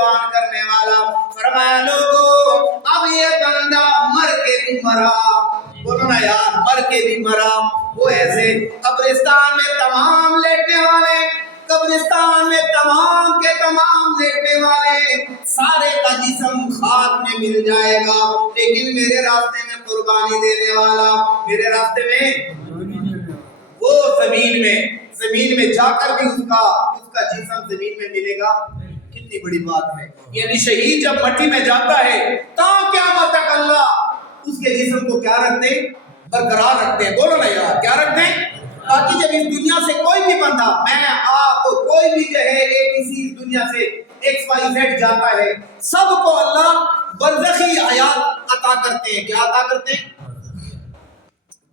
قربان کرنے والا. فرمایا لوگوں اب یہ بندہ مر کے بھی مرا, بولو نا یار, مر کے بھی مرا. وہ ایسے قبرستان میں تمام لیٹنے والے, قبرستان میں تمام کے تمام لیٹنے والے سارے کا جسم خاک میں مل جائے گا, لیکن میرے راستے میں قربانی دینے والا, میرے راستے میں وہ زمین میں جا کر بھی اس کا جسم زمین میں ملے گا. کتنی بڑی بات ہے. یعنی شہید جب مٹی میں جاتا ہے تا قیامت تک اللہ اس کے جسم کو کیا رکھتے ہیں, برقرار رکھتے ہیں. بولو نا یار, کیا رکھتے ہیں, تاکہ جب اس دنیا سے کوئی بھی بندہ, میں آپ کوئی بھی جو ہے ABC اس دنیا سے XYZ جاتا ہے, سب کو اللہ برزخی حیات عطا کرتے ہیں. کیا عطا کرتے ہیں؟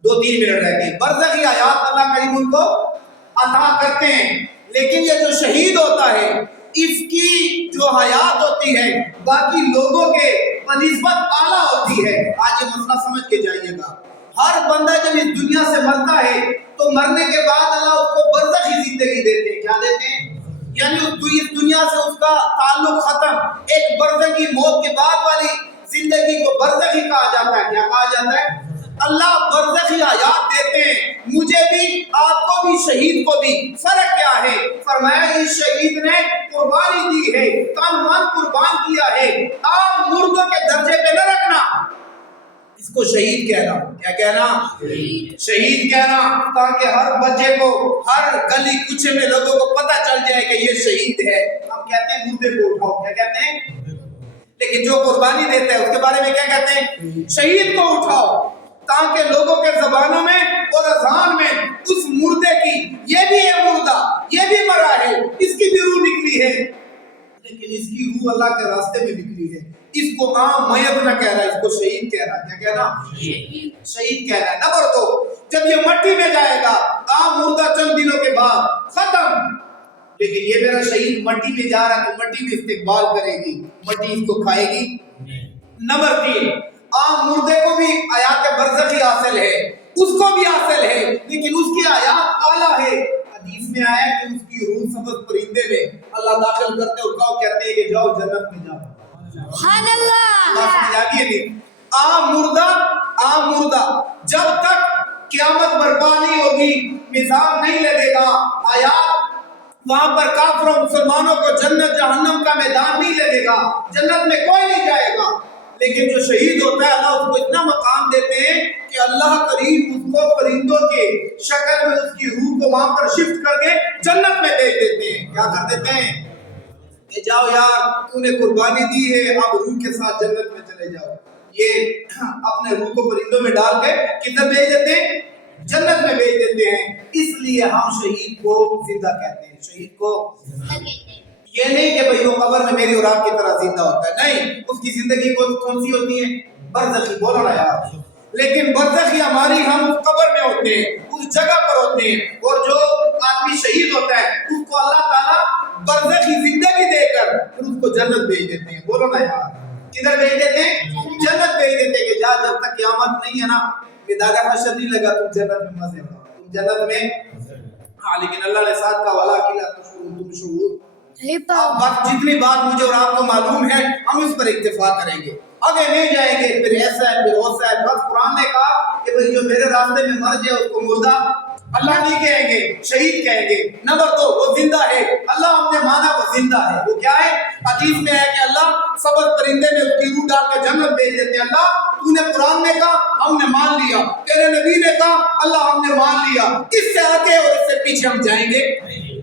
2-3 منٹ رہ گئے. برزخی حیات اللہ کریم ان کو عطا کرتے ہیں. لیکن یہ جو شہید ہوتا ہے اس کی جو حیات ہوتی ہے باقی لوگوں کے بنسبت اعلیٰ ہوتی ہے. آج یہ مسئلہ سمجھ کے جائیے گا. ہر بندہ جب اس دنیا سے مرتا ہے تو مرنے کے بعد اللہ اس کو برزخی زندگی دیتے ہیں. کیا دیتے ہیں؟ یعنی اس دنیا سے اس کا تعلق ختم. ایک برزخی موت کے بعد والی زندگی کو برزخی کہا جاتا ہے. کیا کہا جاتا ہے؟ اللہ برزخی حیات دیتے ہیں. مجھے بھی, آپ کو بھی, شہید کو بھی. فرق کیا ہے؟ فرمایا اس شہید نے قربانی دی ہے, تن من قربان کیا ہے. عام مردوں کے درجے پہ نہ رکھنا, اس کو شہید کہنا. کیا کہنا؟ شہید کہنا, تاکہ ہر بچے کو, ہر گلی کوچے میں لوگوں کو پتہ چل جائے کہ یہ شہید ہے. ہم کہتے ہیں مردے کو اٹھاؤ. کیا کہتے ہیں؟ لیکن جو قربانی دیتا ہے اس کے بارے میں کیا کہتے ہیں؟ شہید کو اٹھاؤ, تاکہ لوگوں کے زبانوں میں اور اذہان میں اس مردے کی, یہ بھی ہے مردہ, یہ بھی مرا ہے, اس کی بھی روح نکلی ہے, لیکن اس کی روح اللہ کے راستے میں نکلی ہے. اس کو عام میت نہ کہہ رہا, اس کو شہید کہہ رہا. کیا کہہ رہا؟ شہید کہہ رہا ہے. نمبر 2, جب یہ مٹی میں جائے گا, عام مردہ چند دنوں کے بعد ختم, لیکن یہ میرا شہید مٹی میں جا رہا ہے تو مٹی بھی استقبال کرے گی, مٹی اس کو کھائے گی. نمبر 3, عام مردے کو بھی حیات برزخی حاصل ہے, اس کو بھی حاصل ہے, لیکن اس کی حیات اعلیٰ ہے. حدیث میں آیا کہ اس کی روح سبز پرندے میں اللہ داخل کرتے اور کہتے ہیں کہ جاؤ جنت میں جاؤ. سبحان اللہ. عام مردہ جب تک قیامت برپا نہیں ہوگی, میزان نہیں لگے گا, حیات وہاں پر کافروں مسلمانوں کو جنت جہنم کا میدان نہیں لگے گا, جنت میں کوئی نہیں جائے گا. لیکن جو شہید ہوتا ہے اللہ اس کو اتنا مقام دیتے ہیں کہ اللہ کریم اس کو پرندوں کے شکل میں اس کی روح کو وہاں پر شفٹ کر کے جنت میں بھیج دیتے ہیں. کیا کر دیتے ہیں؟ کہ جاؤ یار, تو نے قربانی دی ہے, اب روح کے ساتھ جنت میں چلے جاؤ. یہ اپنے روح کو پرندوں میں ڈال کے کدھر بھیج دیتے ہیں؟ جنت میں بھیج دیتے ہیں. اس لیے ہم شہید کو زندہ کہتے ہیں. شہید کو یہ نہیں کہ بھئی وہ قبر میں میری اور آپ کی طرح زندہ ہوتا ہے, نہیں, اس کی زندگی کون سی ہوتی ہے؟ برزخی. بولو نا یار. لیکن برزخی ہماری, ہم اس قبر میں ہوتے ہیں, اس جگہ پر ہوتے ہیں, اور جو آدمی شہید ہوتا ہے اس کو اللہ تعالیٰ برزخی زندگی دے کر پھر اس کو جنت بھیج دیتے ہیں. بولو نا یار, کدھر بھیج دیتے ہیں؟ جنت بھیج دیتے ہیں کہ جا, جب تک قیامت نہیں ہے نا, کہ دادا حشر نہیں لگا, تم جنت میں مزے اڑاؤ, تم جنت میں. ہاں, لیکن اللہ نے ساتھ کا والا کلا تم شعور. اب جتنی بات مجھے اور آپ کو معلوم ہے ہم اس پر اکتفا کریں گے, آگے نہیں جائیں گے. پھر ایسا ہے, پھر ویسا ہے. بس قرآن نے کہا کہ بھئی جو میرے راستے میں مر جائے اس کو مردہ اللہ نہیں کہیں گے, شہید کہیں گے. نمبر 2, وہ زندہ ہے. اللہ ہم نے مانا وہ زندہ ہے. وہ کیا ہے؟ حدیث میں ہے کہ اللہ سبز پرندے میں اس کی روح ڈال کے جنت بھیج دیتے ہیں. اللہ تو نے قرآن میں کہا, ہم نے مان لیا. تیرے نبی نے کہا, اللہ ہم نے مان لیا. اس سے آگے اور اس سے پیچھے ہم جائیں گے.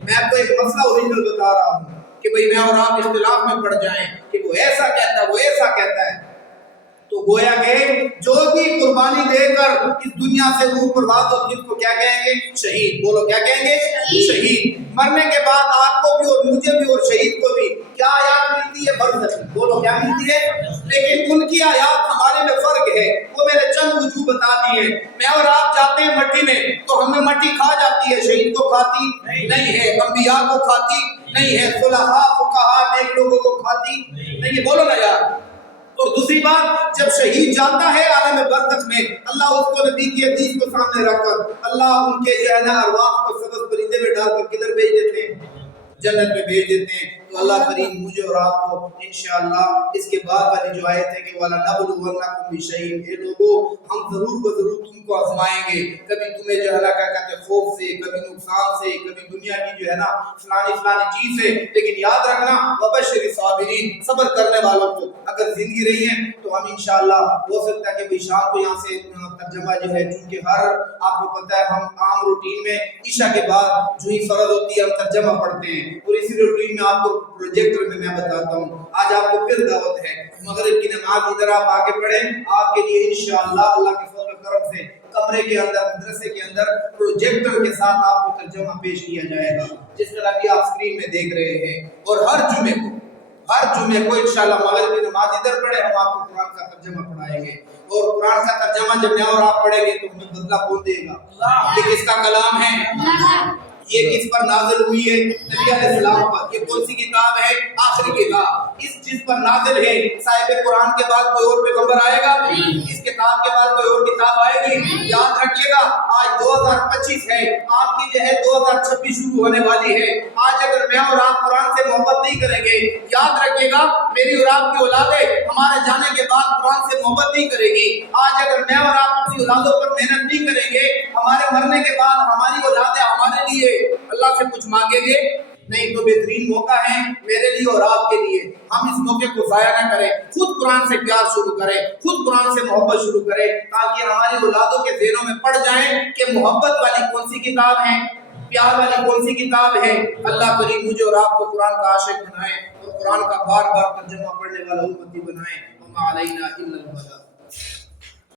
میں آپ کو ایک مسئلہ اوریجنل بتا رہا ہوں کہ بھئی میں اور آپ اختلاف میں پڑ جائیں کہ وہ ایسا کہتا ہے, وہ ایسا کہتا ہے, تو گویا کہ جو بھی قربانی دے کر اس دنیا سے روح پرواز ہوتی ہے اس کو کیا کہیں گے؟ شہید. بولو کیا کہیں گے؟ شہید. مرنے کے بعد آپ کو بھی اور مجھے بھی اور شہید کو بھی کیا حیات ملتی ہے؟ برزخی. بولو کیا ملتی ہے؟ لیکن ان کی حیات ہمارے میں فرق ہے. وہ میں نے چند وجوہ بتا دی ہے. میں اور آپ جاتے ہیں مٹی میں تو ہمیں مٹی کھا جاتی ہے, شہید کو کھاتی نہیں ہے, انبیاء کو کھاتی نہیں ہے, صلحاء فقہاء نیک لوگوں کو کھاتی نہیں ہے. بولو نا یار. اور دوسری بات, جب شہید جاتا ہے عالم برزخ میں, اللہ اس کو نبی کی حدیث کو سامنے رکھ کر اللہ ان کے جو ہے نا ارواح کو سبز پرندے میں ڈال کر کدھر بھیج دیتے ہیں؟ جنت میں بھیج دیتے ہیں. تو اللہ کریم مجھے اور آپ کو انشاءاللہ اس کے بعد والی جو آیت ہے کہ والا نبلونکم بشیء، اے لوگوں ہم ضرور بضرور تم کو آزمائیں گے، کبھی تمہیں جو ہے نا کیا کہتے ہیں خوف سے، کبھی نقصان سے، کبھی دنیا کی جو ہے نا فلانی چیز سے، لیکن یاد رکھنا وبشر الصابرین، صبر کرنے والوں کو اگر زندگی رہی ہے تو ہم انشاءاللہ ہو سکتا ہے کہ بھئی شام کو یہاں سے ترجمہ جو ہے، چونکہ ہر آپ کو پتہ ہے ہم عام روٹین میں عشاء کے بعد جو ہی فرض ہوتی ہے ہم ترجمہ پڑھتے ہیں، اور اسی روٹین میں آپ کو پروجیکٹر میں بتاتا ہوں۔ آج آپ کو پھر دعوت ہے مغرب کی نماز ادھر آپ آگے پڑھیں، آپ کے لیے انشاءاللہ اللہ کے فضل و کرم سے کمرے کے اندر مدرسے کے اندر پروجیکٹر کے ساتھ آپ کو ترجمہ پیش کیا جائے گا، جس طرح بھی آپ سکرین میں دیکھ رہے ہیں۔ اور ہر جمعے کو انشاءاللہ مغرب کی نماز ادھر پڑھے، ہم آپ کو قرآن کا ترجمہ پڑھائیں گے، اور قرآن کا ترجمہ جب میں اور آپ پڑھیں گے تو ہمیں بدلہ کون دے گا؟ یہ کس کا کلام ہے؟ یہ کس پر نازل ہوئی ہے؟ نبی علیہ السلام پر۔ یہ کون سی کتاب ہے؟ آخری کتاب۔ اس جس پر نازل ہے صاحب قرآن کے بعد کوئی اور پیغمبر آئے گا؟ اس کتاب کے بعد کوئی اور کتاب آئے گی؟ یاد رکھیے گا آج 2025 ہے، آپ کی جو ہے 2026 شروع ہونے والی ہے۔ آج اگر میں اور آپ قرآن سے محبت نہیں کریں گے، یاد رکھیے گا میری اور آپ کی اولادیں ہمارے جانے کے بعد قرآن سے محبت نہیں کرے گی۔ آج اگر میں اور آپ اپنی اولادوں پر محنت نہیں کریں گے، ہمارے مرنے کے بعد ہماری اولادیں ہمارے لیے اللہ سے کچھ مانگیں گے نہیں۔ تو بہترین موقع ہے میرے لیے اور آپ کے لیے، ہم اس موقع کو ضائع نہ کریں، خود قرآن سے پیار شروع کریں، خود قرآن سے محبت شروع کریں، تاکہ ہماری اولادوں کے ذہنوں میں پڑ جائیں کہ محبت والی کون سی کتاب ہے، پیار والی کون سی کتاب ہے۔ اللہ کریم مجھے اور آپ کو قرآن کا عاشق بنائے اور قرآن کا بار بار ترجمہ پڑھنے والا امتی بنائے۔ وما علینا الا البلاغ۔